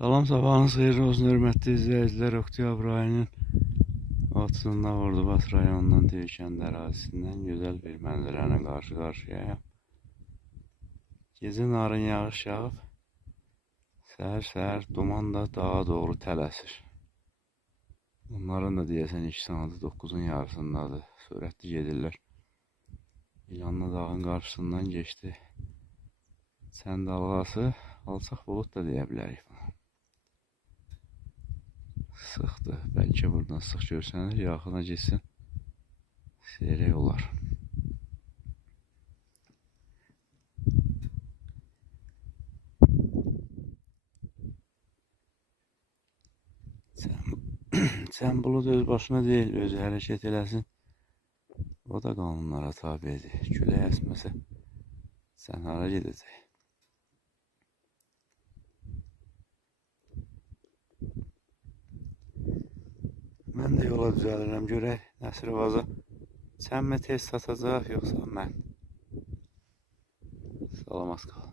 Salam, sabahınız xeyirli olsun, hörmətli izləyicilər. Oktyabr ayının 30-da Ordubad rayonunun Deyikənd ərazisindən gözəl bir mənzərə ilə qarşı-qarşıyayam. Gecə narın yağış yağıb, səhər-səhər duman da dağa doğru tələsir. Bunların da deyəsən iş saatı 9-un yarısındadır, sürətli gedirlər. İlanlı dağın qarşısından geçdi. Çən dalğası, alçaq bulud da deyə bilərik buna. Sıxdır. Bəlkə buradan sıx görsənir, yaxına geçsin. Seyrək olar. Çən bulud öz başına deyil, özü hərəkət eləsin. O da qanunlara tabidir. Külək əsməsə, sən hara gedəcək? Mən də yola düzəlirəm, görək Nəsirvaza çənmi tez satacaq, yoxsa mən? Salamat qal.